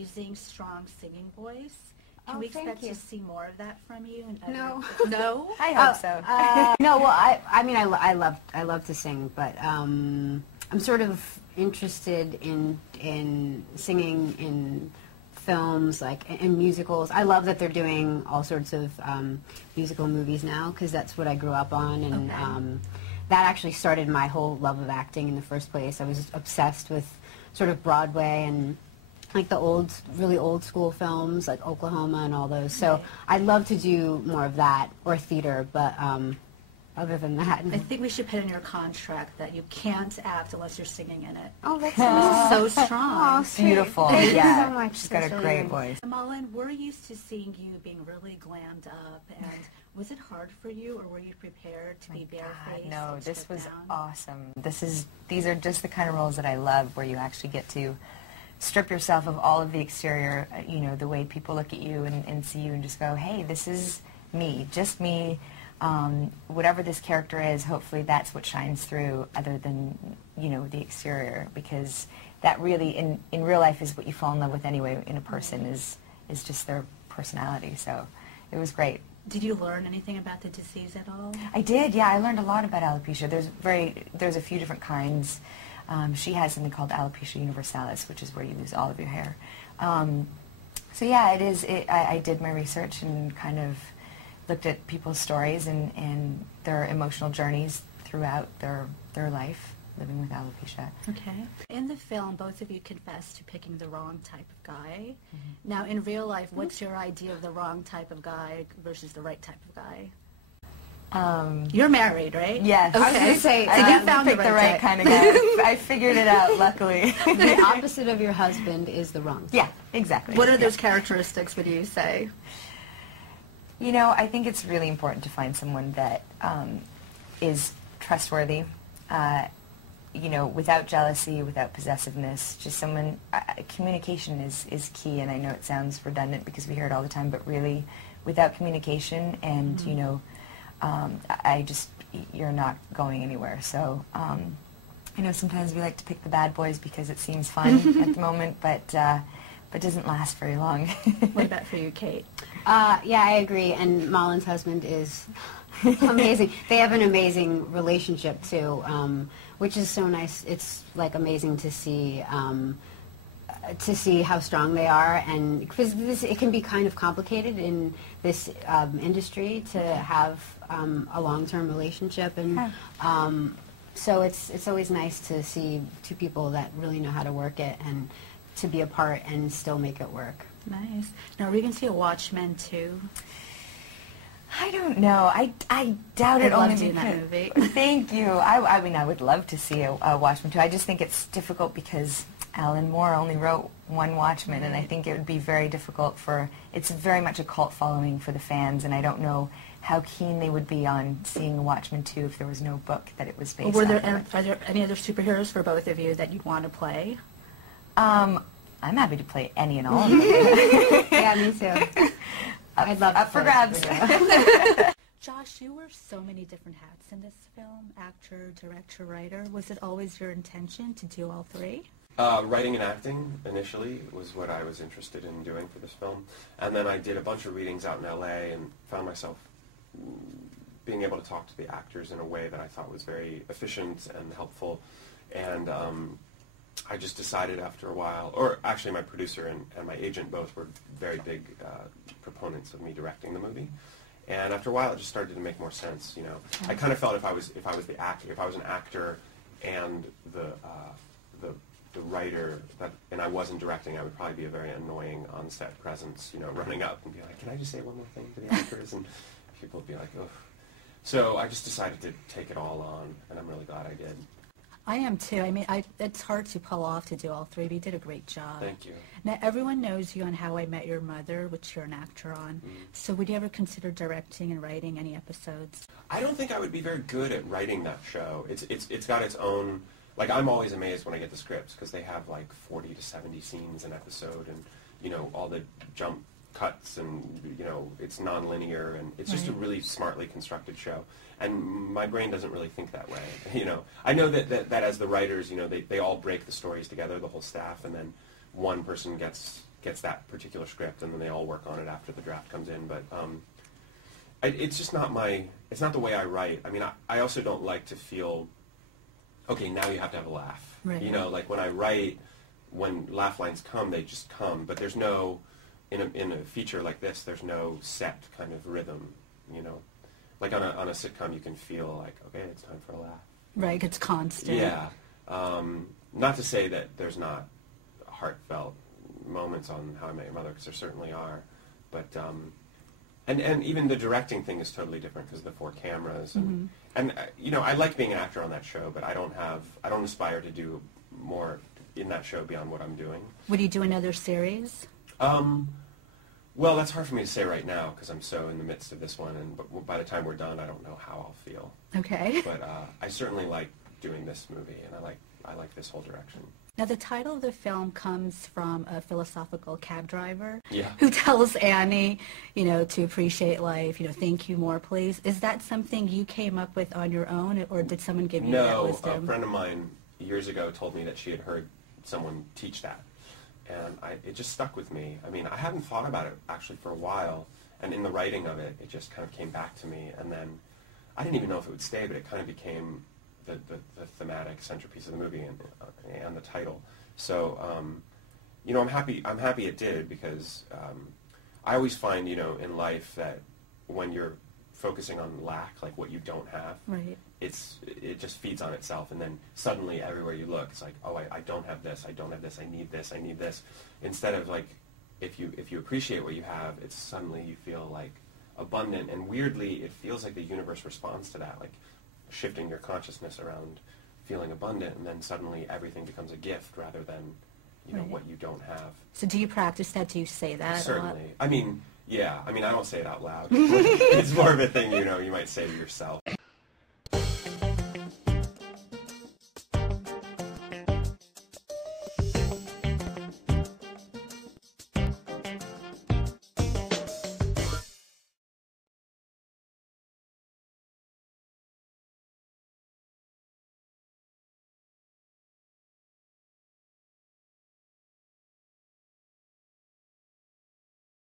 amazing, strong singing voice. Can we thank expect you. to see more of that from you? No. No? I hope so. No, well, I mean, I love to sing, but I'm sort of interested in singing in films, like in musicals. I love that they're doing all sorts of musical movies now, because that's what I grew up on, and that actually started my whole love of acting in the first place. I was obsessed with sort of Broadway and like the really old school films, like Oklahoma and all those. So I'd love to do more of that, or theater, but other than that. I think we should put in your contract that you can't act unless you're singing in it. Oh, that's so strong. Beautiful. Thank yeah. you so much. She's got a That's great really voice. Malin, we're used to seeing you being really glammed up, and was it hard for you, or were you prepared to be barefaced? No, and this stripped was down? awesome. These are just the kind of roles that I love, where you actually get to strip yourself of all of the exterior, the way people look at you and see you and just go, hey, this is me, just me. Whatever this character is, hopefully that's what shines through, other than, the exterior, because that really, in real life, is what you fall in love with anyway in a person, is just their personality. So it was great. Did you learn anything about the disease at all? I did, yeah. I learned a lot about alopecia. There's a few different kinds. She has something called alopecia universalis, which is where you lose all of your hair. So yeah, it is. I did my research and kind of looked at people's stories and their emotional journeys throughout their life living with alopecia. Okay. In the film, both of you confess to picking the wrong type of guy. Now, in real life, what's your idea of the wrong type of guy versus the right type of guy? You're married, right? Yes. Okay. I was going to say, so you found picked the right kind of guy. I figured it out, luckily. the opposite of your husband is the wrong type. Yeah, exactly. What are those characteristics, would you say? I think it's really important to find someone that is trustworthy, without jealousy, without possessiveness, just someone, communication is key, and I know it sounds redundant because we hear it all the time, but really, without communication and, you're not going anywhere. So, sometimes we like to pick the bad boys because it seems fun at the moment, but doesn't last very long. What about for you, Kate? Yeah, I agree, and Malin's husband is amazing. They have an amazing relationship, too, which is so nice. It's, like, amazing to see how strong they are, and because it can be kind of complicated in this industry to have a long-term relationship, and so it's always nice to see two people that really know how to work it and to be apart and still make it work. Nice. Now, are we going to see a Watchmen too? I don't know. I doubt it. I'd love only to see because that movie. Thank you. I mean, I would love to see a Watchmen too. I just think it's difficult because Alan Moore only wrote one Watchmen, and I think it would be very difficult it's very much a cult following for the fans, and I don't know how keen they would be on seeing a Watchmen 2 if there was no book that it was based on. Are there any other superheroes for both of you that you'd want to play? I'm happy to play any and all of them. Yeah, me too. I'd love up for grabs. Josh, you wear so many different hats in this film, actor, director, writer. Was it always your intention to do all three? Writing and acting initially was what I was interested in doing for this film. And then I did a bunch of readings out in LA and found myself being able to talk to the actors in a way that I thought was very efficient and helpful. And I just decided after a while, or actually my producer and my agent both were very big proponents of me directing the movie. And after a while, it just started to make more sense. I kind of felt if I was an actor and the writer and I wasn't directing, I would probably be a very annoying on-set presence. Running up and be like, "Can I just say one more thing to the actors?" And people would be like, "Ugh." So I just decided to take it all on, and I'm really glad I did. I am too. I mean, it's hard to pull off to do all three, but you did a great job. Thank you. Now, everyone knows you on How I Met Your Mother, which you're an actor on. So would you ever consider directing and writing any episodes? I don't think I would be very good at writing that show. It's got its own, like, I'm always amazed when I get the scripts because they have like 40 to 70 scenes an episode, and all the jump cuts, and it's non-linear, and it's just a really smartly constructed show. And my brain doesn't really think that way. I know that as the writers, they all break the stories together, the whole staff, and then one person gets gets that particular script, and then they all work on it after the draft comes in. But it's just not it's not the way I write. I mean, I also don't like to feel, okay, now you have to have a laugh. Right. You know, like when I write, when laugh lines come, they just come. But there's no, in a feature like this, there's no set kind of rhythm, you know. Like on a sitcom, you can feel like, okay, it's time for a laugh. Right, it's constant. Yeah. Not to say that there's not heartfelt moments on How I Met Your Mother, because there certainly are. But, and even the directing thing is totally different because of the 4 cameras. And you know, I like being an actor on that show, but I don't aspire to do more in that show beyond what I'm doing. Would you do another series? Well, that's hard for me to say right now because I'm so in the midst of this one, and by the time we're done, I don't know how I'll feel. Okay. But I certainly like doing this movie, and I like this whole direction. Now, the title of the film comes from a philosophical cab driver Yeah. who tells Annie, you know, to appreciate life, you know, thank you more, please. Is that something you came up with on your own, or did someone give you that No, wisdom? a friend of mine years ago told me that she had heard someone teach that, and it just stuck with me. I mean, I hadn't thought about it actually for a while, and in the writing of it, it just kind of came back to me, and then I didn't even know if it would stay, but it kind of became the thematic centerpiece of the movie and the title. So, you know, I'm happy it did, because I always find, you know, in life that when you're focusing on lack, like what you don't have, Right. it just feeds on itself, and then suddenly everywhere you look, it's like, oh, I don't have this, I don't have this, I need this, I need this. Instead of like, if you appreciate what you have, it's suddenly you feel like abundant, and weirdly, it feels like the universe responds to that, like shifting your consciousness around feeling abundant, and then suddenly everything becomes a gift rather than, you know, Right. what you don't have. So do you practice that? Do you say that a lot? Certainly. I mean, yeah. I mean, I don't say it out loud. It's more of a thing, you know, you might say to yourself.